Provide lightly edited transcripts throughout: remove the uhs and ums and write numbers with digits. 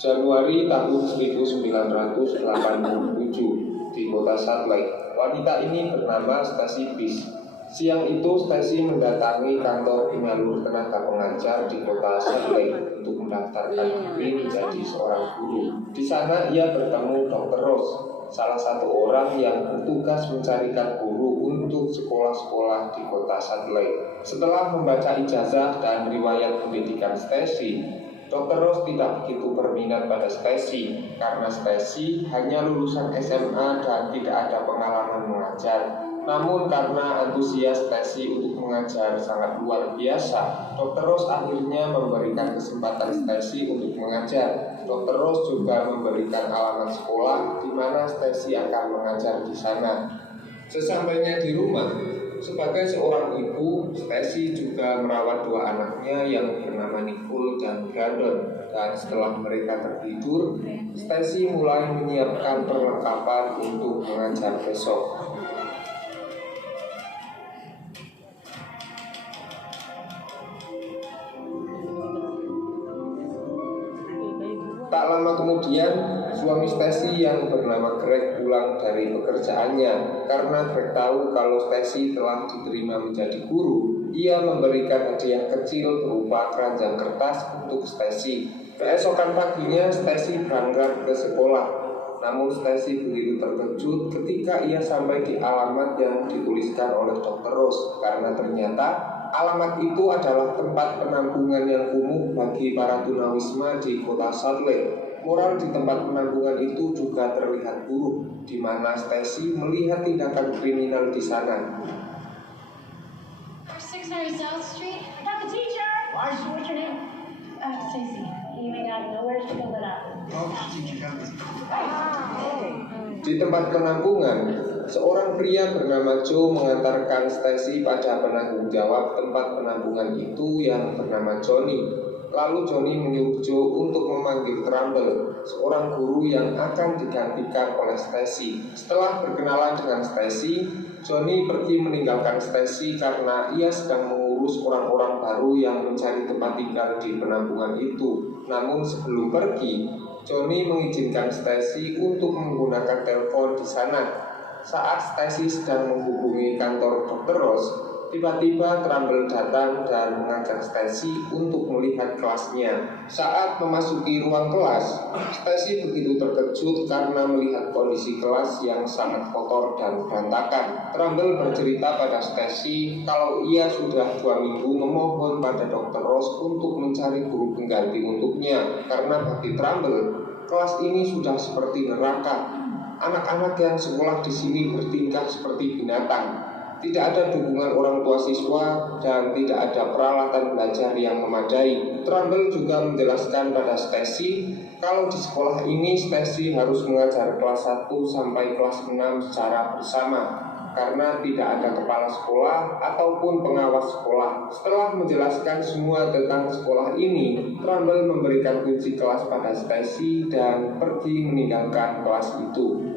Januari tahun 1987 di kota Salt Lake, wanita ini bernama Stacy Peace. Siang itu Stacy mendatangi kantor penyalur tenaga pengajar di kota Salt Lake untuk mendaftarkan diri menjadi seorang guru. Di sana ia bertemu Dr. Ross, salah satu orang yang bertugas mencarikan guru untuk sekolah-sekolah di kota Salt Lake. Setelah membaca ijazah dan riwayat pendidikan Stacy, Dr. Ross tidak begitu berminat pada Stacy karena Stacy hanya lulusan SMA dan tidak ada pengalaman mengajar. Namun karena antusias Stacy untuk mengajar sangat luar biasa, Dr. Ross akhirnya memberikan kesempatan Stacy untuk mengajar. Dr. Ross juga memberikan alamat sekolah di mana Stacy akan mengajar di sana. Sesampainya di rumah, sebagai seorang ibu, Stacy juga merawat dua anaknya yang bernama Nicole dan Brandon. Dan setelah mereka tertidur, Stacy mulai menyiapkan perlengkapan untuk mengajar besok. Tak lama kemudian, suami Stacy yang bernama Greg pulang dari pekerjaannya. Karena Greg tahu kalau Stacy telah diterima menjadi guru, ia memberikan hadiah kecil berupa keranjang kertas untuk Stacy. Keesokan paginya, Stacy berangkat ke sekolah. Namun Stacy begitu terkejut ketika ia sampai di alamat yang dituliskan oleh Dr. Ross, karena ternyata alamat itu adalah tempat penampungan yang kumuh bagi para tunawisma di kota Salt Lake. Moral di tempat penampungan itu juga terlihat buruk, di mana Stacy melihat tindakan kriminal di sana. 600 South Street. I got the teacher. What's your name? Stacy. You may not know where to fill it out. Di tempat penampungan, seorang pria bernama Joe mengantarkan Stacy pada penanggung jawab tempat penampungan itu yang bernama Johnny. Lalu Johnny menyuruh Joe untuk memanggil Trumbull, seorang guru yang akan digantikan oleh Stacy. Setelah berkenalan dengan Stacy, Johnny pergi meninggalkan Stacy karena ia sedang mengurus orang-orang baru yang mencari tempat tinggal di penampungan itu. Namun sebelum pergi, Johnny mengizinkan Stacy untuk menggunakan telepon di sana. Saat Stacy sedang menghubungi kantor Dr. Ross, tiba-tiba Trumbull datang dan mengajak Stacy untuk melihat kelasnya. Saat memasuki ruang kelas, Stacy begitu terkejut karena melihat kondisi kelas yang sangat kotor dan berantakan. Trumbull bercerita pada Stacy kalau ia sudah 2 minggu memohon pada Dr. Ross untuk mencari guru pengganti untuknya, karena bagi Trumbull, kelas ini sudah seperti neraka. Anak-anak yang sekolah di sini bertingkah seperti binatang. Tidak ada dukungan orang tua siswa dan tidak ada peralatan belajar yang memadai. Trumbull juga menjelaskan pada Stacy kalau di sekolah ini Stacy harus mengajar kelas 1 sampai kelas 6 secara bersama karena tidak ada kepala sekolah ataupun pengawas sekolah. Setelah menjelaskan semua tentang sekolah ini, Trumbull memberikan kunci kelas pada Stacy dan pergi meninggalkan kelas itu.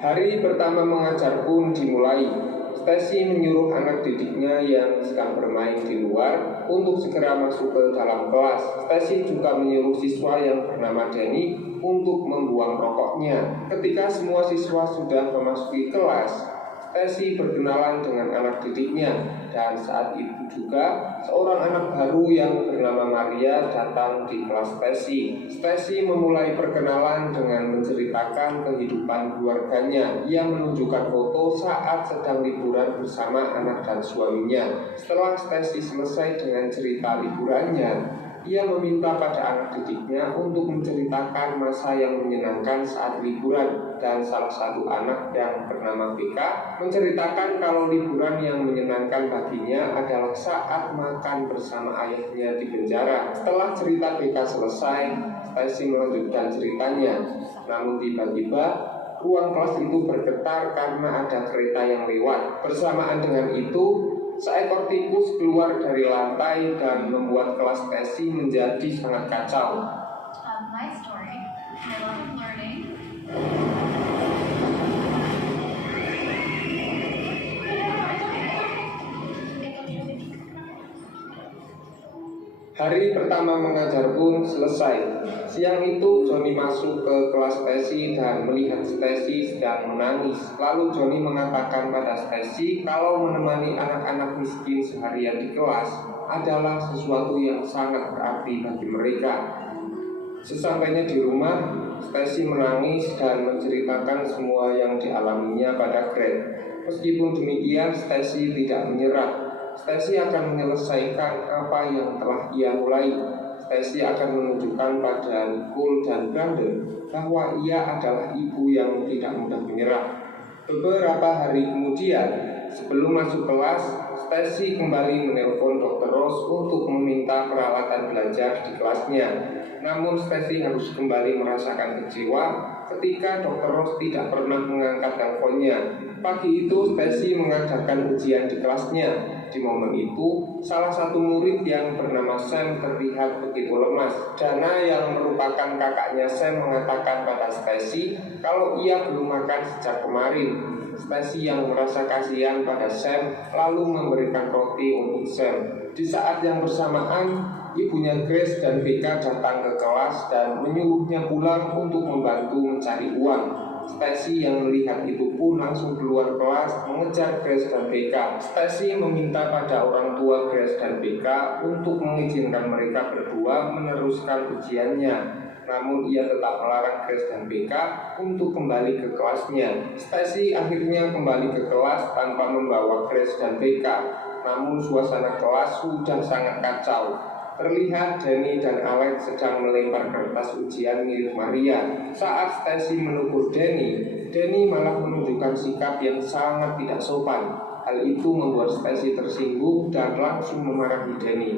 Hari pertama mengajar pun dimulai. Stacy menyuruh anak didiknya yang sedang bermain di luar untuk segera masuk ke dalam kelas. Stacy juga menyuruh siswa yang bernama Danny untuk membuang rokoknya. Ketika semua siswa sudah memasuki kelas, Stacy berkenalan dengan anak didiknya. Dan saat itu juga seorang anak baru yang bernama Maria datang di kelas Stacy. Stacy memulai perkenalan dengan menceritakan kehidupan keluarganya. Ia menunjukkan foto saat sedang liburan bersama anak dan suaminya. Setelah Stacy selesai dengan cerita liburannya, ia meminta pada anak didiknya untuk menceritakan masa yang menyenangkan saat liburan. Dan salah satu anak yang bernama Becca menceritakan kalau liburan yang menyenangkan baginya adalah saat makan bersama ayahnya di penjara. Setelah cerita Becca selesai, Stacy melanjutkan ceritanya. Namun tiba-tiba ruang kelas itu bergetar karena ada kereta yang lewat. Bersamaan dengan itu, seekor tikus keluar dari lantai dan membuat kelas Stacy menjadi sangat kacau. My story, I love learning. Hari pertama mengajar pun selesai. Siang itu Johnny masuk ke kelas Stacy dan melihat Stacy sedang menangis. Lalu Johnny mengatakan pada Stacy kalau menemani anak-anak miskin seharian di kelas adalah sesuatu yang sangat berarti bagi mereka. Sesampainya di rumah, Stacy menangis dan menceritakan semua yang dialaminya pada Greg. Meskipun demikian, Stacy tidak menyerah. Stacy akan menyelesaikan apa yang telah ia mulai. Stacy akan menunjukkan pada Nicole dan Brandon bahwa ia adalah ibu yang tidak mudah menyerah. Beberapa hari kemudian, sebelum masuk kelas, Stacy kembali menelpon Dr. Ross untuk meminta peralatan belajar di kelasnya. Namun Stacy harus kembali merasakan kecewa ketika Dr. Ross tidak pernah mengangkat teleponnya. Pagi itu Stacy mengadakan ujian di kelasnya. Di momen itu, salah satu murid yang bernama Sam terlihat begitu lemas. Dana yang merupakan kakaknya Sam mengatakan pada Stacy kalau ia belum makan sejak kemarin. Stacy yang merasa kasihan pada Sam lalu memberikan roti untuk Sam. Di saat yang bersamaan, ibunya Grace dan Becca datang ke kelas dan menyuruhnya pulang untuk membantu mencari uang. Stacy yang melihat itu pun langsung keluar kelas mengejar Grace dan Becca. Stacy meminta pada orang tua Grace dan Becca untuk mengizinkan mereka berdua meneruskan ujiannya. Namun ia tetap melarang Grace dan Becca untuk kembali ke kelasnya. Stacy akhirnya kembali ke kelas tanpa membawa Grace dan Becca. Namun suasana kelas sudah sangat kacau. Terlihat Danny dan Alex sedang melempar kertas ujian milik Maria. Saat Stacy menegur Danny malah menunjukkan sikap yang sangat tidak sopan. Hal itu membuat Stacy tersinggung dan langsung memarahi Danny.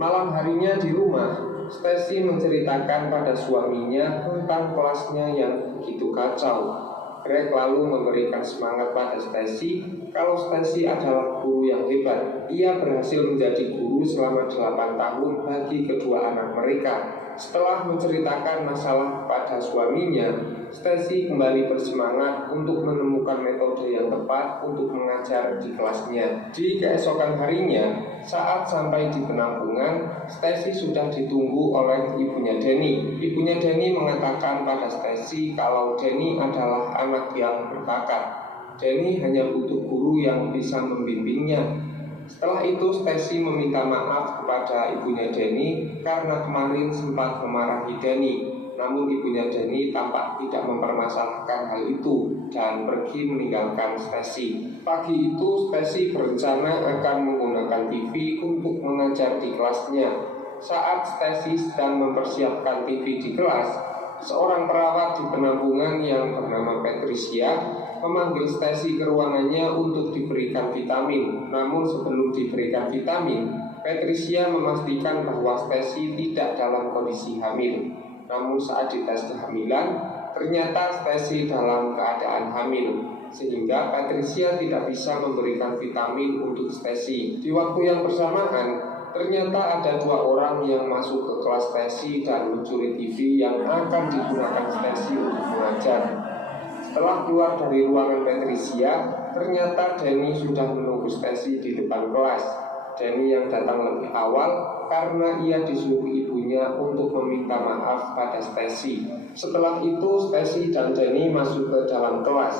Malam harinya di rumah, Stacy menceritakan pada suaminya tentang kelasnya yang begitu kacau. Greg lalu memberikan semangat pada Stacy kalau Stacy adalah guru yang hebat. Ia berhasil menjadi guru selama 8 tahun bagi kedua anak mereka. Setelah menceritakan masalah pada suaminya, Stacy kembali bersemangat untuk menemukan metode yang tepat untuk mengajar di kelasnya. Di keesokan harinya, saat sampai di penampungan, Stacy sudah ditunggu oleh ibunya Danny. Ibunya Danny mengatakan pada Stacy kalau Danny adalah anak yang berbakat. Danny hanya butuh guru yang bisa membimbingnya. Setelah itu Stacy meminta maaf kepada ibunya Danny karena kemarin sempat memarahi Danny. Namun ibunya Danny tampak tidak mempermasalahkan hal itu dan pergi meninggalkan Stacy. Pagi itu Stacy berencana akan menggunakan TV untuk mengajar di kelasnya. Saat Stacy sedang mempersiapkan TV di kelas, seorang perawat di penampungan yang bernama Patricia memanggil Stacy ke ruangannya untuk diberikan vitamin. Namun sebelum diberikan vitamin, Patricia memastikan bahwa Stacy tidak dalam kondisi hamil. Namun saat dites kehamilan, ternyata Stacy dalam keadaan hamil, sehingga Patricia tidak bisa memberikan vitamin untuk Stacy. Di waktu yang bersamaan, ternyata ada 2 orang yang masuk ke kelas Stacy dan mencuri TV yang akan digunakan Stacy untuk mengajar. Setelah keluar dari ruangan Patricia, ternyata Danny sudah menunggu Stacy di depan kelas. Danny yang datang lebih awal karena ia disuruh ibunya untuk meminta maaf pada Stacy. Setelah itu Stacy dan Danny masuk ke dalam kelas.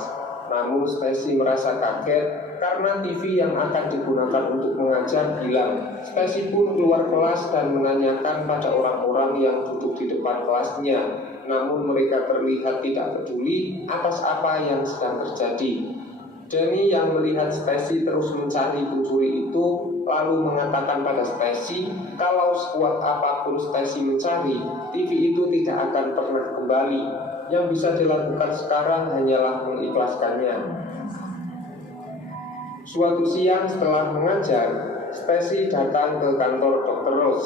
Namun Stacy merasa kaget karena TV yang akan digunakan untuk mengajar hilang. Stacy pun keluar kelas dan menanyakan pada orang-orang yang duduk di depan kelasnya. Namun mereka terlihat tidak peduli atas apa yang sedang terjadi. Danny yang melihat Stacy terus mencari pencuri itu lalu mengatakan pada Stacy kalau sekuat apapun Stacy mencari, TV itu tidak akan pernah kembali. Yang bisa dilakukan sekarang hanyalah mengikhlaskannya. Suatu siang setelah mengajar, Stacy datang ke kantor Dr. Ross.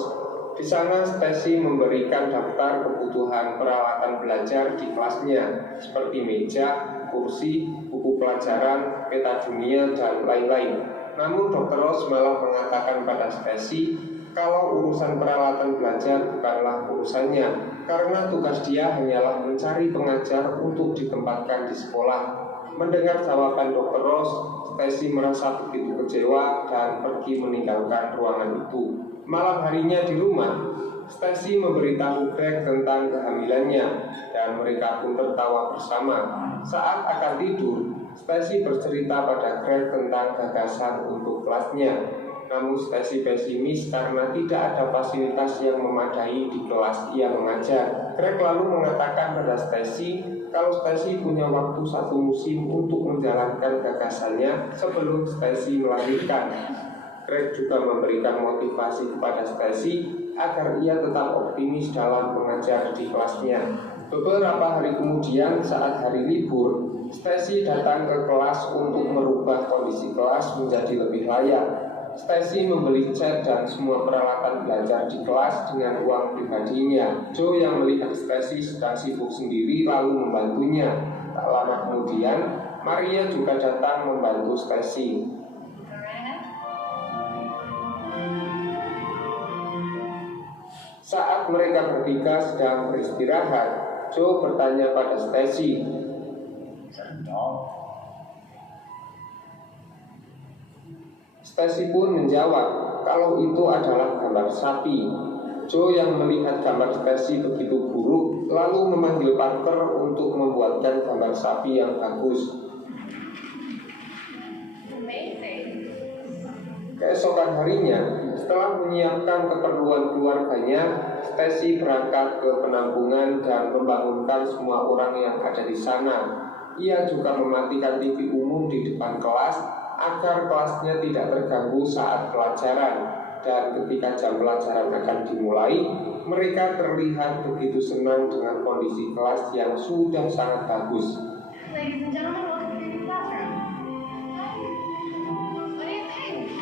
Di sana Stacy memberikan daftar kebutuhan peralatan belajar di kelasnya, seperti meja, kursi, buku pelajaran, peta dunia, dan lain-lain. Namun Dr. Ross malah mengatakan pada Stacy kalau urusan peralatan belajar bukanlah urusannya, karena tugas dia hanyalah mencari pengajar untuk ditempatkan di sekolah. Mendengar jawaban Dr. Ross, Stacy merasa begitu kecewa dan pergi meninggalkan ruangan itu. Malam harinya di rumah, Stacy memberitahu Greg tentang kehamilannya dan mereka pun tertawa bersama. Saat akan tidur, Stacy bercerita pada Greg tentang gagasan untuk kelasnya. Namun Stacy pesimis karena tidak ada fasilitas yang memadai di kelas ia mengajar. Greg lalu mengatakan pada Stacy kalau Stacy punya waktu 1 musim untuk menjalankan gagasannya sebelum Stacy melahirkan. Greg juga memberikan motivasi kepada Stacy agar ia tetap optimis dalam mengajar di kelasnya. Beberapa hari kemudian saat hari libur, Stacy datang ke kelas untuk merubah kondisi kelas menjadi lebih layak. Stacy membeli cat dan semua peralatan belajar di kelas dengan uang pribadinya. Joe yang melihat Stacy sedang sibuk sendiri lalu membantunya. Tak lama kemudian, Maria juga datang membantu Stacy. Saat mereka bertiga sedang beristirahat, Joe bertanya pada Stacy, Stacy pun menjawab kalau itu adalah gambar sapi. Joe yang melihat gambar Stacy begitu buruk lalu memanggil Parker untuk membuatkan gambar sapi yang bagus. Keesokan harinya, setelah menyiapkan keperluan keluarganya, Stacy berangkat ke penampungan dan membangunkan semua orang yang ada di sana. Ia juga mematikan TV umum di depan kelas agar kelasnya tidak terganggu saat pelajaran. Dan ketika jam pelajaran akan dimulai, mereka terlihat begitu senang dengan kondisi kelas yang sudah sangat bagus. Ladies and gentlemen, welcome to your new classroom. What do you think?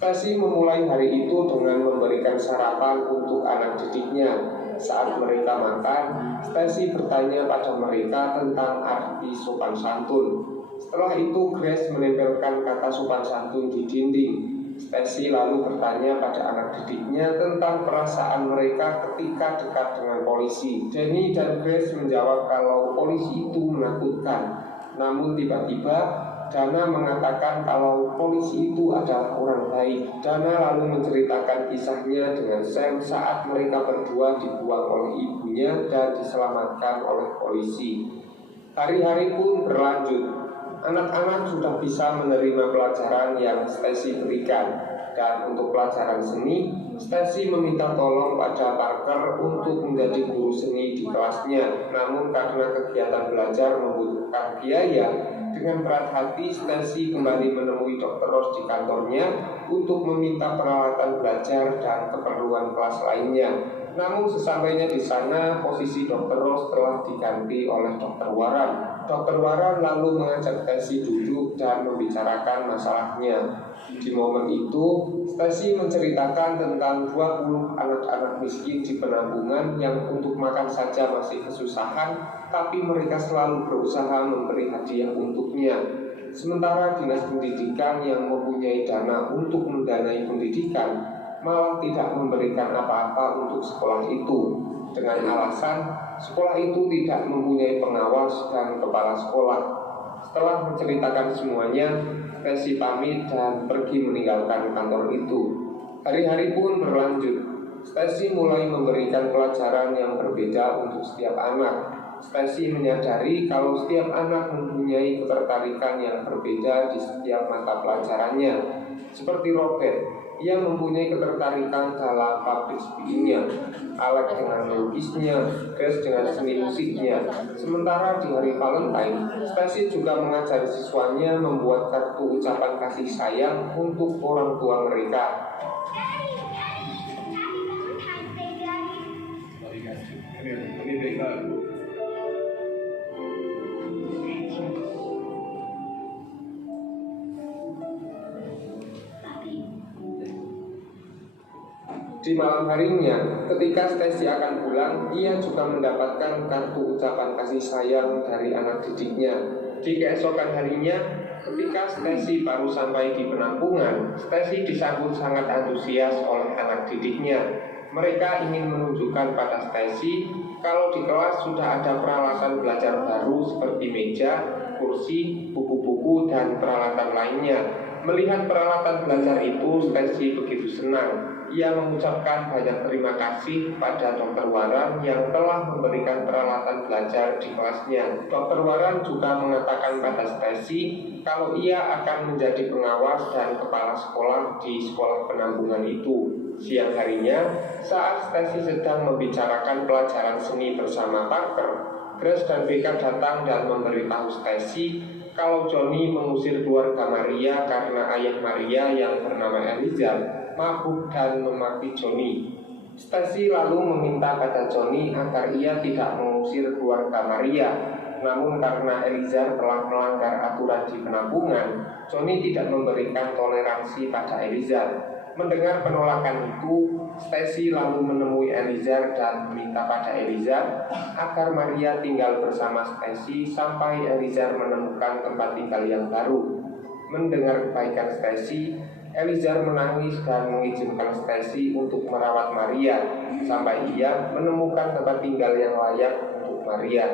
Stacy memulai hari itu dengan memberikan sarapan untuk anak didiknya. Saat mereka makan, Stacy bertanya pada mereka tentang arti sopan santun. Setelah itu Grace menempelkan kata sopan santun di dinding. Stacy lalu bertanya pada anak didiknya tentang perasaan mereka ketika dekat dengan polisi. Jenny dan Grace menjawab kalau polisi itu menakutkan. Namun tiba-tiba Dana mengatakan kalau polisi itu adalah orang baik. Dana lalu menceritakan kisahnya dengan Sam saat mereka berdua dibuang oleh ibunya dan diselamatkan oleh polisi. Hari-hari pun berlanjut. Anak-anak sudah bisa menerima pelajaran yang Stacy berikan. Dan untuk pelajaran seni, Stacy meminta tolong pada Parker untuk menjadi guru seni di kelasnya. Namun karena kegiatan belajar membutuhkan biaya, dengan berat hati Stacy kembali menemui Dr. Ross di kantornya untuk meminta peralatan belajar dan keperluan kelas lainnya. Namun sesampainya di sana, posisi Dr. Ross telah diganti oleh Dr. Warren. Dr. Warren lalu mengajak Stacy duduk dan membicarakan masalahnya. Di momen itu, Stacy menceritakan tentang 20 anak-anak miskin di penampungan yang untuk makan saja masih kesusahan, tapi mereka selalu berusaha memberi hadiah untuknya. Sementara dinas pendidikan yang mempunyai dana untuk mendanai pendidikan malah tidak memberikan apa-apa untuk sekolah itu, dengan alasan sekolah itu tidak mempunyai pengawas dan kepala sekolah. Setelah menceritakan semuanya, Stacy pamit dan pergi meninggalkan kantor itu. Hari-hari pun berlanjut. Stacy mulai memberikan pelajaran yang berbeda untuk setiap anak. Stacy menyadari kalau setiap anak mempunyai ketertarikan yang berbeda di setiap mata pelajarannya. Seperti Robert, ia mempunyai ketertarikan dalam public speaking-nya, Alex dengan melukisnya, Grace dengan seni musiknya. Sementara di hari Valentine, Stacy juga mengajari siswanya membuat kartu ucapan kasih sayang untuk orang tua mereka. Di malam harinya, ketika Stacy akan pulang, ia juga mendapatkan kartu ucapan kasih sayang dari anak didiknya. Di keesokan harinya, ketika Stacy baru sampai di penampungan, Stacy disambut sangat antusias oleh anak didiknya. Mereka ingin menunjukkan pada Stacy kalau di kelas sudah ada peralatan belajar baru seperti meja, kursi, buku-buku, dan peralatan lainnya. Melihat peralatan belajar itu, Stacy begitu senang. Ia mengucapkan banyak terima kasih pada Dr. Warren yang telah memberikan peralatan belajar di kelasnya. Dr. Warren juga mengatakan pada Stacy kalau ia akan menjadi pengawas dan kepala sekolah di sekolah penampungan itu. Siang harinya, saat Stacy sedang membicarakan pelajaran seni bersama Parker, Grace dan Becca datang dan memberitahu Stacy kalau Johnny mengusir keluarga Maria karena ayah Maria yang bernama Elizar mabuk dan memaki Johnny. Stacy lalu meminta pada Johnny agar ia tidak mengusir keluarga Maria. Namun karena Elizar telah melanggar aturan di penampungan, Johnny tidak memberikan toleransi pada Elizar. Mendengar penolakan itu, Stacy lalu menemui Elizar dan meminta pada Elizar agar Maria tinggal bersama Stacy sampai Elizar menemukan tempat tinggal yang baru. Mendengar kebaikan Stacy, Elizar menangis dan mengizinkan Stacy untuk merawat Maria sampai ia menemukan tempat tinggal yang layak untuk Maria.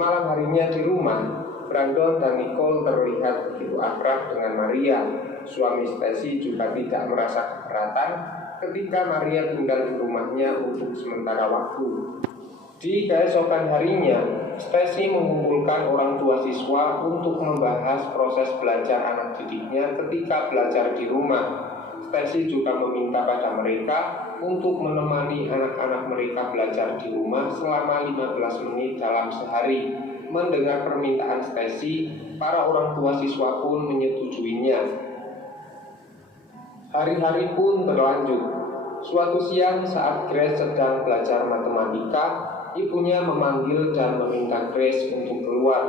Malam harinya di rumah, Brandon dan Nicole terlihat begitu akrab dengan Maria. Suami Stacy juga tidak merasa keberatan ketika Maria tinggal di rumahnya untuk sementara waktu. Di keesokan harinya, Stacy mengumpulkan orang tua siswa untuk membahas proses belajar anak didiknya ketika belajar di rumah. Stacy juga meminta pada mereka untuk menemani anak-anak mereka belajar di rumah selama 15 menit dalam sehari. Mendengar permintaan Stacy, para orang tua siswa pun menyetujuinya. Hari-hari pun berlanjut. Suatu siang saat Grace sedang belajar matematika, ibunya memanggil dan meminta Grace untuk keluar.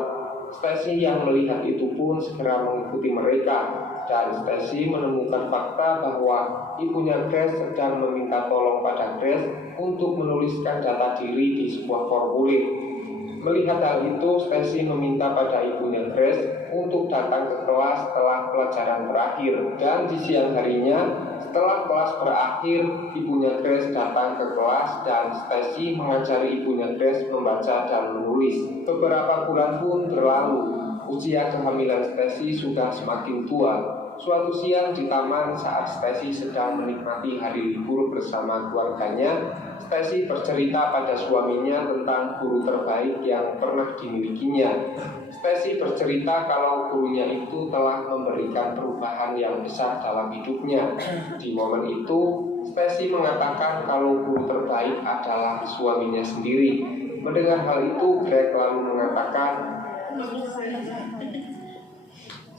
Stacy yang melihat itu pun segera mengikuti mereka, dan Stacy menemukan fakta bahwa ibunya Grace sedang meminta tolong pada Grace untuk menuliskan data diri di sebuah formulir. Melihat hal itu, Stacy meminta pada ibunya Grace untuk datang ke kelas setelah pelajaran berakhir. Dan di siang harinya, setelah kelas berakhir, ibunya Grace datang ke kelas dan Stacy mengajari ibunya Grace membaca dan menulis. Beberapa bulan pun berlalu. Usia kehamilan Stacy sudah semakin tua. Suatu siang di taman saat Stacy sedang menikmati hari libur bersama keluarganya, Stacy bercerita pada suaminya tentang guru terbaik yang pernah dimilikinya. Stacy bercerita kalau gurunya itu telah memberikan perubahan yang besar dalam hidupnya. Di momen itu, Stacy mengatakan kalau guru terbaik adalah suaminya sendiri. Mendengar hal itu, Greg lalu mengatakan,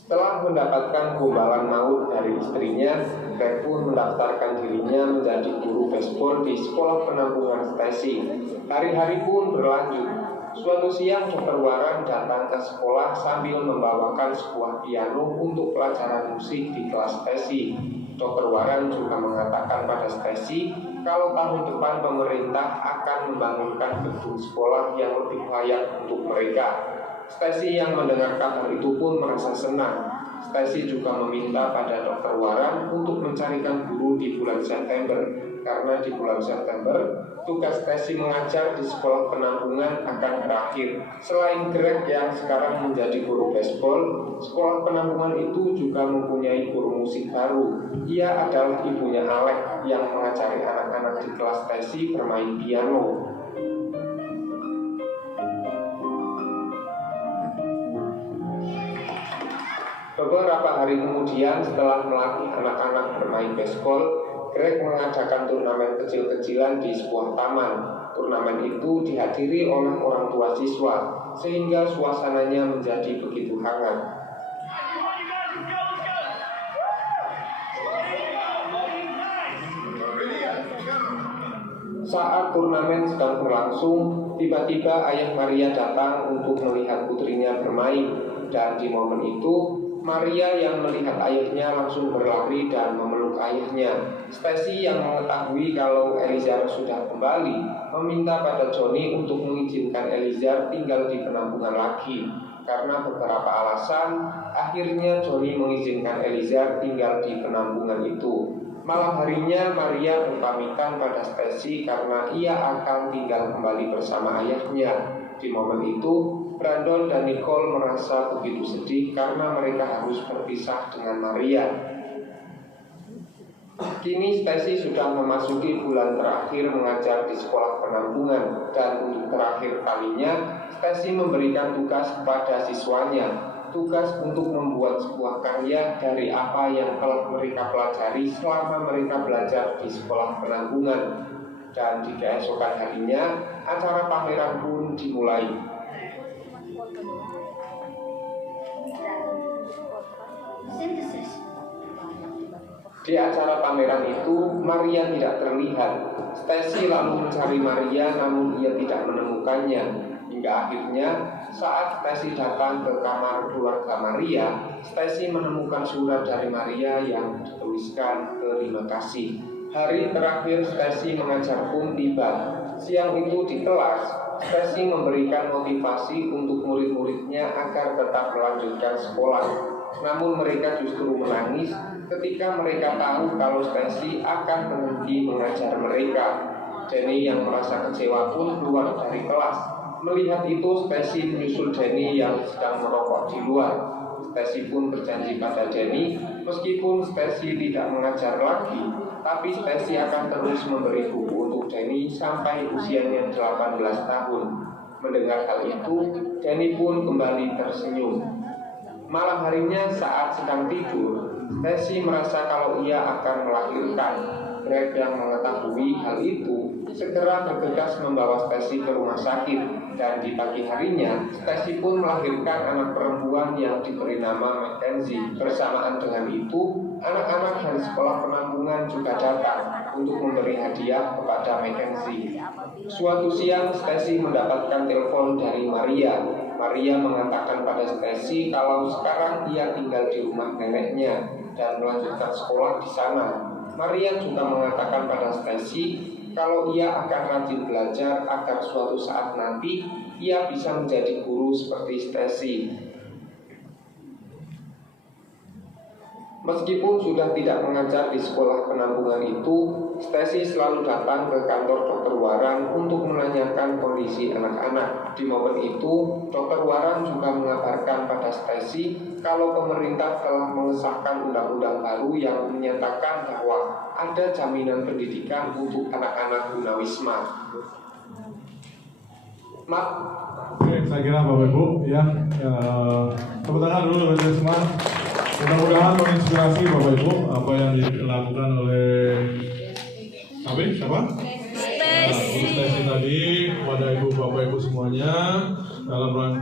setelah mendapatkan gombalan maut dari istrinya, Greg pun mendaftarkan dirinya menjadi guru baseball di sekolah penampungan Stacy. Hari-hari pun berlanjut. Suatu siang Dr. Warren datang ke sekolah sambil membawakan sebuah piano untuk pelajaran musik di kelas Stacy. Dr. Warren juga mengatakan pada Stacy kalau tahun depan pemerintah akan membangunkan gedung sekolah yang lebih layak untuk mereka. Stacy yang mendengar kabar itu pun merasa senang. Stacy juga meminta pada Dr. Warren untuk mencarikan guru di bulan September, karena di bulan September tugas Stacy mengajar di sekolah penampungan akan berakhir. Selain Greg yang sekarang menjadi guru baseball, sekolah penampungan itu juga mempunyai guru musik baru. Ia adalah ibunya Alec yang mengajari anak-anak di kelas Stacy bermain piano. Beberapa hari kemudian, setelah melatih anak-anak bermain baseball, Greg mengadakan turnamen kecil-kecilan di sebuah taman. Turnamen itu dihadiri oleh orang tua siswa, sehingga suasananya menjadi begitu hangat. Saat turnamen sedang berlangsung, tiba-tiba ayah Maria datang untuk melihat putrinya bermain. Dan di momen itu, Maria yang melihat ayahnya langsung berlari dan memeluk ayahnya. Stacy yang mengetahui kalau Elizar sudah kembali meminta pada Johnny untuk mengizinkan Elizar tinggal di penampungan lagi. Karena beberapa alasan, akhirnya Johnny mengizinkan Elizar tinggal di penampungan itu. Malam harinya Maria berpamitan pada Stacy karena ia akan tinggal kembali bersama ayahnya. Di momen itu, Brandon dan Nicole merasa begitu sedih karena mereka harus berpisah dengan Maria. Kini Stacy sudah memasuki bulan terakhir mengajar di sekolah penampungan, dan untuk terakhir kalinya Stacy memberikan tugas kepada siswanya, tugas untuk membuat sebuah karya dari apa yang telah mereka pelajari selama mereka belajar di sekolah penampungan. Dan di keesokan harinya, acara pameran pun dimulai. Synthesis. Di acara pameran itu, Maria tidak terlihat. Stacy lalu mencari Maria, namun ia tidak menemukannya. Hingga akhirnya, saat Stacy datang ke kamar keluarga Maria, Stacy menemukan surat dari Maria yang dituliskan terima kasih. Hari terakhir Stacy mengajar pun tiba. Siang itu di kelas, Stacy memberikan motivasi untuk murid-muridnya agar tetap melanjutkan sekolah. Namun mereka justru menangis ketika mereka tahu kalau Stacy akan berhenti mengajar mereka. Jenny yang merasa kecewa pun keluar dari kelas. Melihat itu, Stacy menyusul Jenny yang sedang merokok di luar. Stacy pun berjanji pada Jenny, meskipun Stacy tidak mengajar lagi, tapi Stacy akan terus memberi buku untuk Jenny sampai usianya 18 tahun. Mendengar hal itu, Jenny pun kembali tersenyum. Malam harinya saat sedang tidur, Stacy merasa kalau ia akan melahirkan. Greg yang mengetahui hal itu segera bergegas membawa Stacy ke rumah sakit. Dan di pagi harinya, Stacy pun melahirkan anak perempuan yang diberi nama Mackenzie. Bersamaan dengan itu, anak-anak dari sekolah penampungan juga datang untuk memberi hadiah kepada Mackenzie. Suatu siang, Stacy mendapatkan telepon dari Maria. Maria mengatakan pada Stacy kalau sekarang ia tinggal di rumah neneknya dan melanjutkan sekolah di sana. Maria juga mengatakan pada Stacy kalau ia akan rajin belajar agar suatu saat nanti ia bisa menjadi guru seperti Stacy. Meskipun sudah tidak mengajar di sekolah penampungan itu, Stacy selalu datang ke kantor Dr. Warren untuk menanyakan kondisi anak-anak. Di momen itu, Dr. Warren juga mengabarkan pada Stacy kalau pemerintah telah mengesahkan undang-undang baru yang menyatakan bahwa ada jaminan pendidikan untuk anak-anak tunawisma. Oke, saya kira Bapak Ibu ya, tepuk tangan dulu buat semua. Mudah-mudahan menginspirasi Bapak Ibu apa yang dilakukan oleh siapa? Guru Stacy tadi kepada Ibu Bapak Ibu semuanya dalam rangka